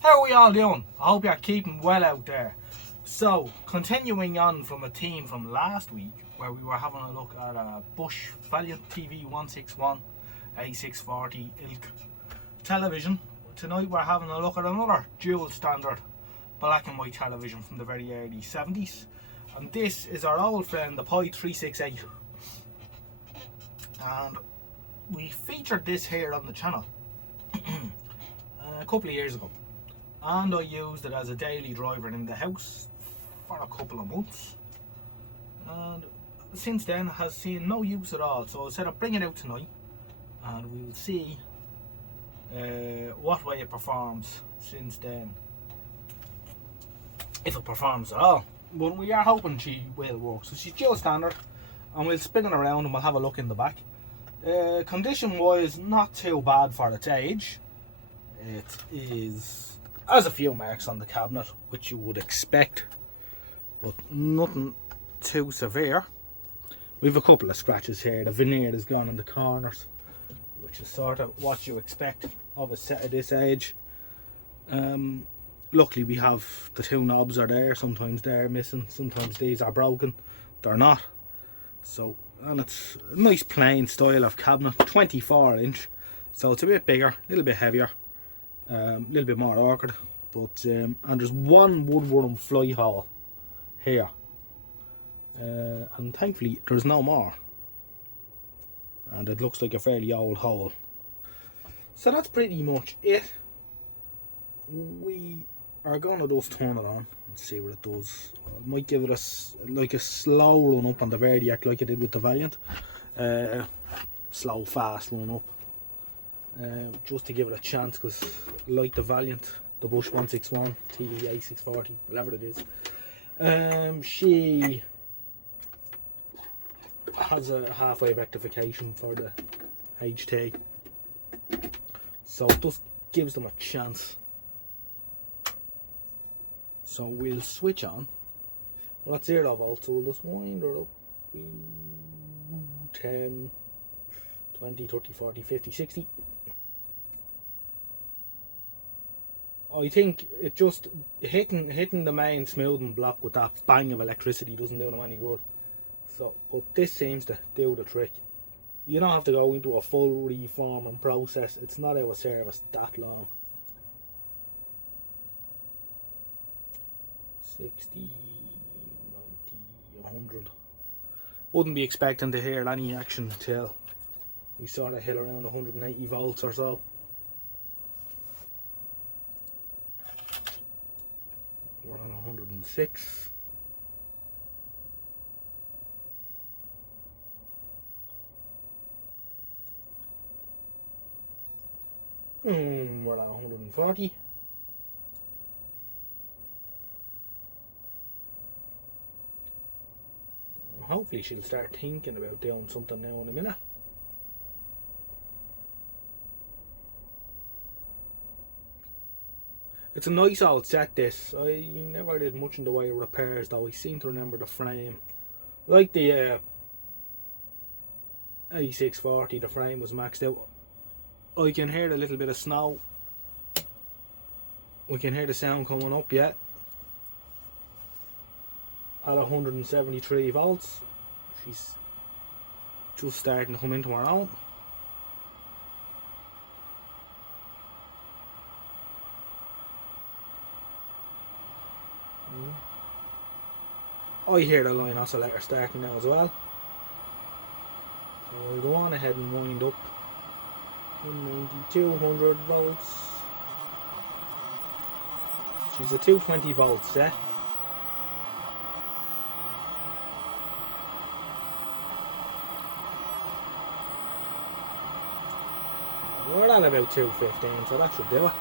How are we all doing? I hope you're keeping well out there. So, continuing on from a theme from last week, where we were having a look at a Bosch Valiant TV 161 A640 ilk television. Tonight we're having a look at another dual standard black and white television from the very early 70s. And this is our old friend, the Pi 368. And we featured this here on the channel a couple of years ago. And I used it as a daily driver in the house for a couple of months. And since then has seen no use at all. So I said I'll bring it out tonight and we'll see what way it performs since then. If it performs at all. But we are hoping she will work. So she's dual standard and we'll spin it around and we'll have a look in the back. Condition wise, not too bad for its age. It has a few marks on the cabinet, which you would expect, but nothing too severe. We've a couple of scratches here. The veneer is gone in the corners, which is sort of what you expect of a set of this age. Luckily we have the two knobs are there. Sometimes they're missing, sometimes these are broken, they're not. So, and it's a nice plain style of cabinet, 24-inch, so it's a bit bigger, a little bit heavier, a little bit more awkward, but and there's one woodworm fly hole here, and thankfully there's no more, and it looks like a fairly old hole. So that's pretty much it. We are going to just turn it on and see what it does. I might give it a slow run up on the Verdiac like I did with the Valiant. Slow, fast run up. Just to give it a chance, because like the Valiant, the Bosch 161, TV A640, whatever it is, she has a halfway rectification for the HT. So it just gives them a chance. So we'll switch on. Well, that's 0 volts, so we'll just wind her up. 10, 20, 30, 40, 50, 60. I think it just hitting the main smoothing block with that bang of electricity doesn't do them any good. So, but this seems to do the trick. You don't have to go into a full reforming process. It's not out of service that long. 60, 90, 100. Wouldn't be expecting to hear any action until we sort of hit around 180 volts or so. We're on 106. We're on 140. Hopefully she'll start thinking about doing something now in a minute. It's a nice old set, this. I never did much in the way of repairs though. I seem to remember the frame. Like the A640, the frame was maxed out. I can hear a little bit of snow. We can hear the sound coming up yet. At 173 volts. She's just starting to come into her own. I hear the line oscillator starting now as well. So I'll go on ahead and wind up 190, 200 volts. She's a 220 volt set. We're at about 215, so that should do it.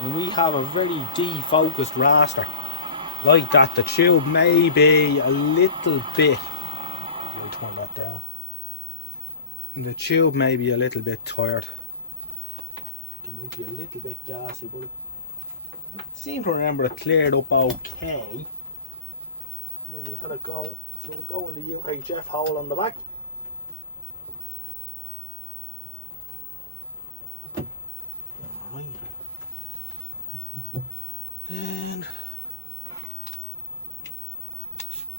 And we have a very defocused raster. Like that, the tube may be a little bit... I'll turn that down. The tube may be a little bit tired. I think it might be a little bit gassy, but I seem to remember it cleared up okay. when we had it going. So we'll go in the UHF hole on the back. Alright. And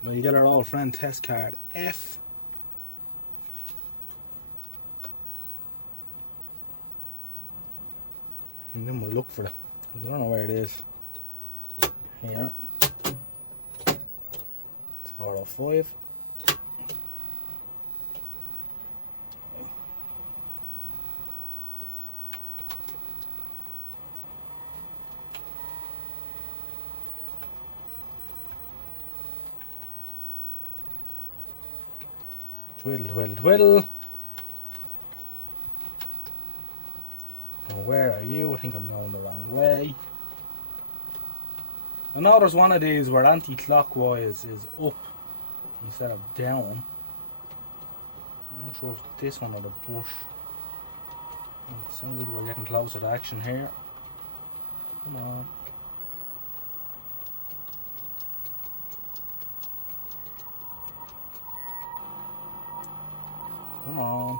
we'll get our old friend test card F. And then we'll look for it. I don't know where it is. Here. It's 405. Twiddle, twiddle, twiddle. Oh, where are you? I think I'm going the wrong way. I know there's one of these where anti-clockwise is up instead of down. I'm not sure if it's this one or the bush. It sounds like we're getting closer to action here. Come on. Come on.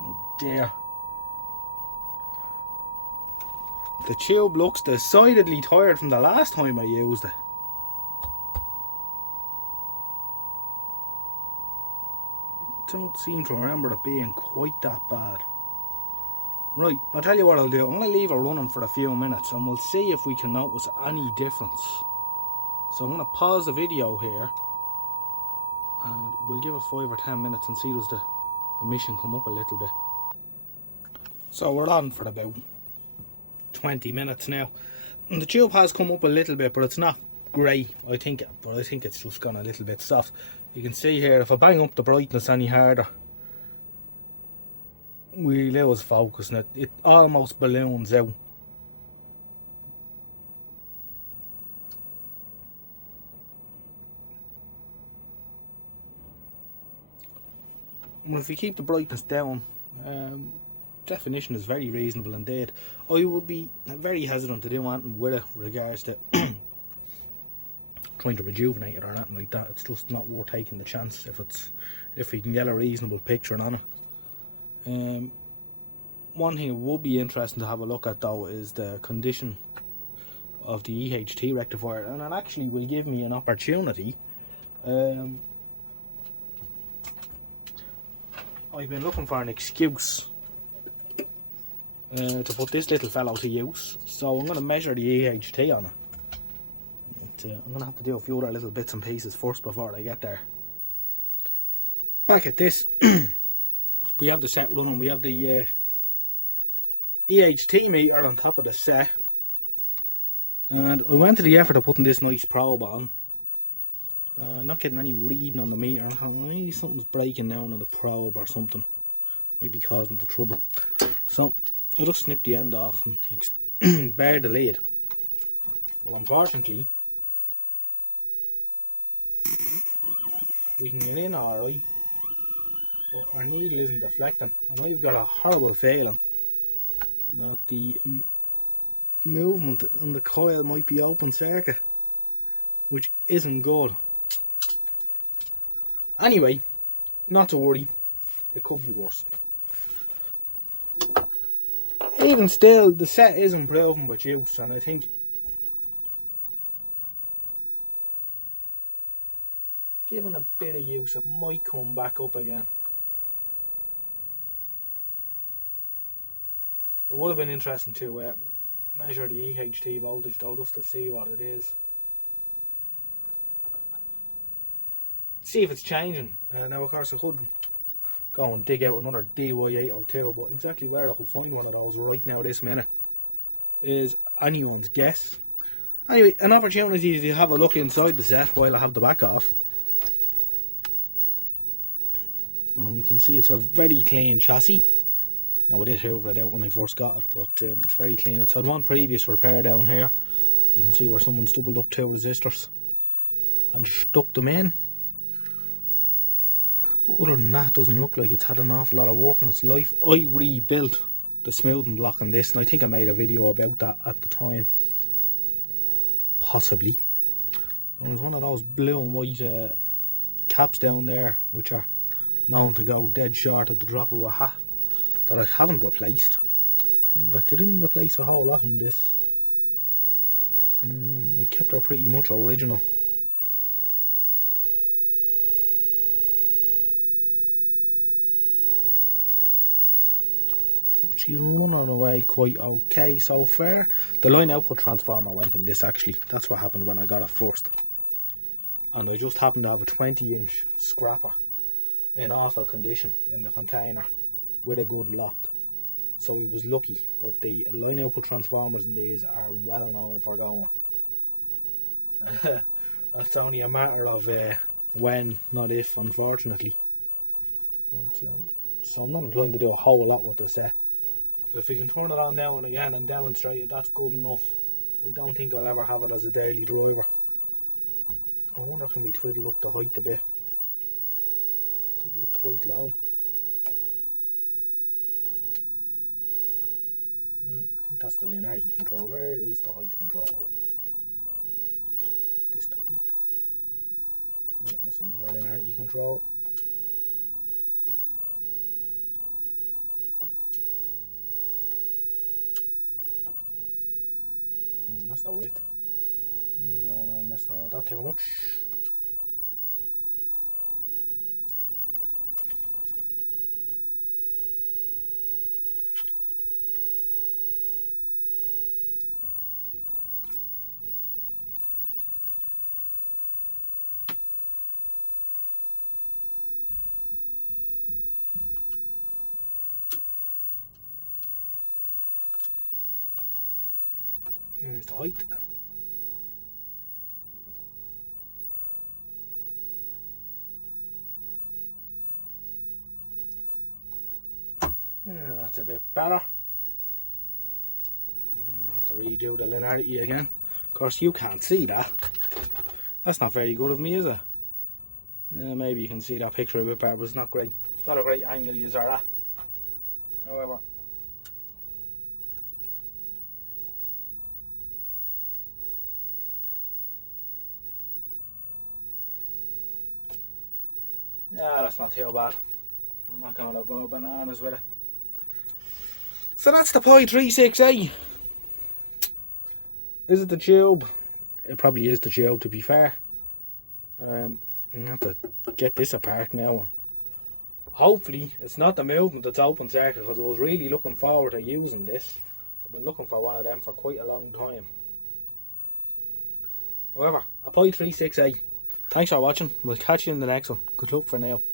Oh dear. The tube looks decidedly tired from the last time I used it. Don't seem to remember it being quite that bad. Right, I'll tell you what I'll do. I'm going to leave it running for a few minutes and we'll see if we can notice any difference. So I'm going to pause the video here and we'll give it 5 or 10 minutes and see does the emission come up a little bit. So we're on for about 20 minutes now. And the tube has come up a little bit, but it's not great, I think. But I think it's just gone a little bit soft. You can see here, if I bang up the brightness any harder, we lose focus and it almost balloons out. Well, if we keep the brightness down, definition is very reasonable indeed. I would be very hesitant to do anything with it regards to trying to rejuvenate it or anything like that. It's just not worth taking the chance if we can get a reasonable picture on it. One thing it would be interesting to have a look at though is the condition of the EHT rectifier, and it actually will give me an opportunity. I've been looking for an excuse to put this little fellow to use, so I'm going to measure the EHT on it. I'm going to have to do a few other little bits and pieces first before I get there. Back at this, we have the set running. We have the EHT meter on top of the set, and I went to the effort of putting this nice probe on. Not getting any reading on the meter. I thought maybe something's breaking down on the probe or something. Might be causing the trouble. So I just snipped the end off and bare the lid. Well, unfortunately, we can get in alright, but our needle isn't deflecting, and I've got a horrible feeling that the movement in the coil might be open circuit, which isn't good. Anyway, not to worry, it could be worse. Even still, the set is improving with use, and I think given a bit of use it might come back up again. It would have been interesting to measure the EHT voltage though, just to see what it is. See if it's changing. Now of course I could go and dig out another DY802, but exactly where I could find one of those right now this minute is anyone's guess. Anyway, an opportunity to have a look inside the set while I have the back off. And you can see it's a very clean chassis. Now I did hoover it out when I first got it, but it's very clean. It's had one previous repair down here. You can see where someone's doubled up 2 resistors and stuck them in. Other than that, it doesn't look like it's had an awful lot of work in its life. I rebuilt the smoothing block on this, and I think I made a video about that at the time. Possibly. There was one of those blue and white caps down there, which are known to go dead short at the drop of a hat, that I haven't replaced. In fact, I didn't replace a whole lot in this. I kept her pretty much original. But she's running away quite okay so far. The line output transformer went in this actually. That's what happened when I got it first. And I just happened to have a 20-inch scrapper in awful condition in the container with a good loft. So it was lucky, but the line output transformers in these are well known for going. That's only a matter of when, not if, unfortunately. But, so I'm not inclined to do a whole lot with the set. If we can turn it on now and again and demonstrate it, that's good enough. I don't think I'll ever have it as a daily driver. I wonder, can we twiddle up the height a bit? It does look quite low. I think that's the linearity control. Where is the height control? Is this the height? Oh, that's another linearity control. That's the width. You don't want to mess around with that too much. Here's the height. Yeah, that's a bit better. I'll have to redo the linearity again. Of course, you can't see that. That's not very good of me, is it? Yeah, maybe you can see that picture a bit better, but it's not great. It's not a great angle, is that? However. Yeah, that's not too bad. I'm not going to go bananas with it. So that's the Pi 36A. Is it the tube? It probably is the tube, to be fair. I have to get this apart now. Hopefully it's not the movement that's open circuit, because I was really looking forward to using this. I've been looking for one of them for quite a long time. However, a Pi 36A. Thanks for watching. We'll catch you in the next one. Good luck for now.